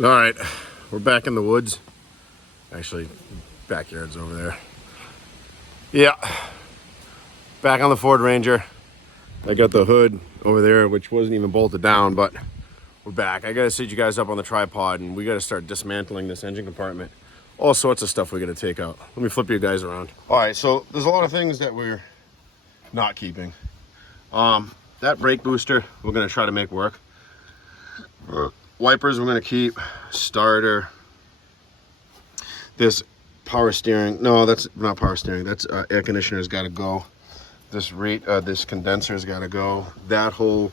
All right, we're back in the woods. Actually, backyard's over there. Yeah, back on the Ford Ranger. I got the hood over there, which wasn't even bolted down, but we're back. I gotta set you guys up on the tripod, and we gotta start dismantling this engine compartment. All sorts of stuff we gotta take out. Let me flip you guys around. All right, so there's a lot of things that we're not keeping. That brake booster, we're gonna try to make work. Wipers we're gonna keep. Starter. This power steering, no, that's not power steering. That's air conditioner's got to go. This condenser's got to go. That whole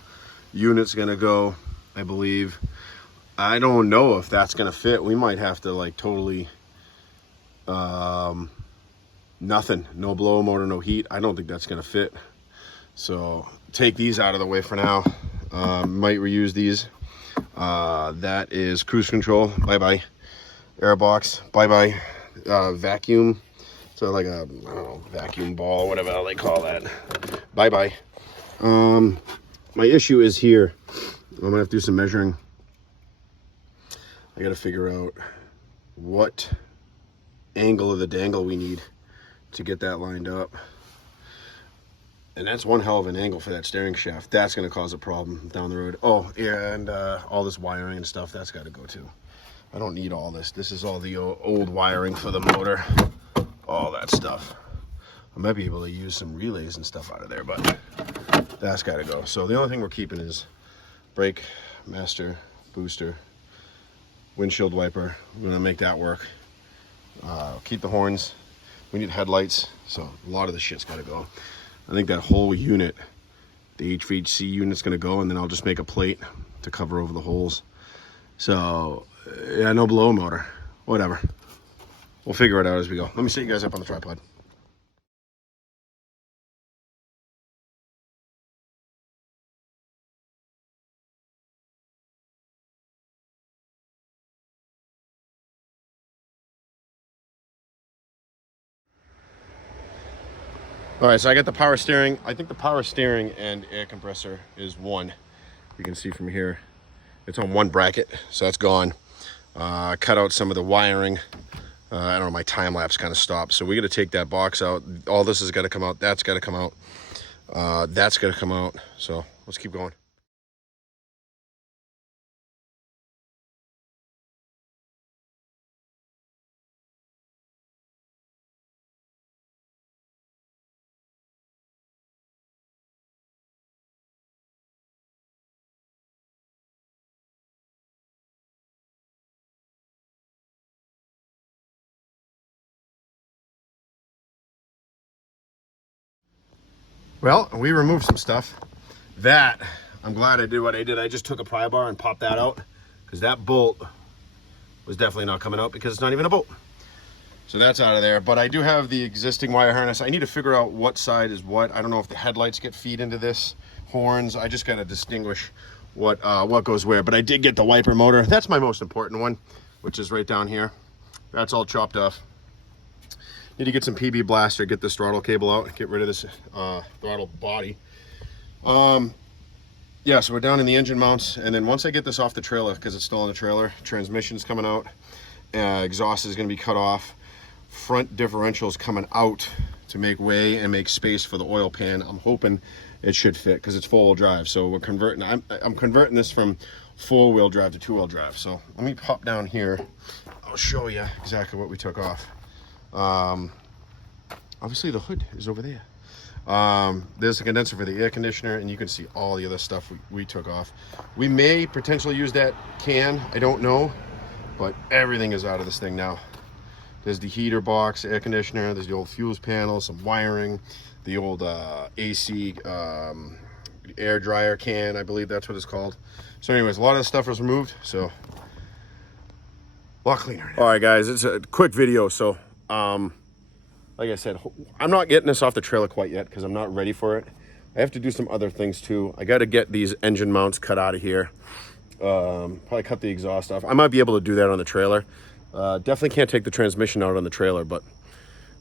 unit's gonna go, I believe. I don't know if that's gonna fit. We might have to like totally nothing, no blow motor, no heat. I don't think that's gonna fit. So take these out of the way for now. Might reuse these. That is cruise control. Bye-bye. Airbox. Bye-bye. Vacuum. So like a, I don't know, vacuum ball, whatever they call that. Bye-bye. My issue is here. I'm gonna have to do some measuring. I gotta figure out what angle of the dangle we need to get that lined up. And that's one hell of an angle for that steering shaft. That's gonna cause a problem down the road. Oh, yeah, and all this wiring and stuff, that's gotta go too. I don't need all this. This is all the old wiring for the motor. All that stuff. I might be able to use some relays and stuff out of there, but that's gotta go. So the only thing we're keeping is brake, master, booster, windshield wiper. We're gonna make that work. Keep the horns. We need headlights, so a lot of the shit's gotta go. I think that whole unit, the HVAC unit's gonna go, and then I'll just make a plate to cover over the holes. So, yeah, no blow motor, whatever. We'll figure it out as we go. Let me set you guys up on the tripod. All right, so I got the power steering. I think the power steering and air compressor is one. You can see from here, it's on one bracket, so that's gone. Cut out some of the wiring. I don't know, my time lapse kind of stopped. So we got to take that box out. All this has got to come out. That's got to come out. That's got to come out. So let's keep going. Well, we removed some stuff. That, I'm glad I did what I did. I just took a pry bar and popped that out, because that bolt was definitely not coming out because it's not even a bolt. So that's out of there. But I do have the existing wire harness. I need to figure out what side is what. I don't know if the headlights get feed into this, horns. I just got to distinguish what goes where. But I did get the wiper motor. That's my most important one, which is right down here. That's all chopped off. Need to get some PB blaster, get this throttle cable out, get rid of this throttle body. Yeah, so we're down in the engine mounts, and then once I get this off the trailer, because it's still on the trailer, transmission's coming out, exhaust is going to be cut off, front differential's coming out to make way and make space for the oil pan. I'm hoping it should fit because it's four-wheel drive. So we're converting. I'm converting this from four-wheel drive to two-wheel drive. So let me pop down here. I'll show you exactly what we took off. Obviously the hood is over there. There's a condenser for the air conditioner, and you can see all the other stuff we took off. We may potentially use that can, I don't know, but everything is out of this thing now. There's the heater box, air conditioner, there's the old fuse panel, some wiring, the old AC air dryer can, I believe that's what it's called. So anyways, a lot of this stuff was removed, so a lot cleaner now. All right guys, it's a quick video. So like I said, I'm not getting this off the trailer quite yet because I'm not ready for it. I have to do some other things too. I got to get these engine mounts cut out of here. Probably cut the exhaust off. I might be able to do that on the trailer. Definitely can't take the transmission out on the trailer, but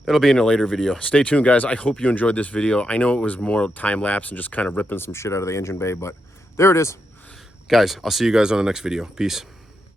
that'll be in a later video. Stay tuned guys. I hope you enjoyed this video. I know it was more time lapse and just kind of ripping some shit out of the engine bay, but there it is. Guys, I'll see you guys on the next video. Peace.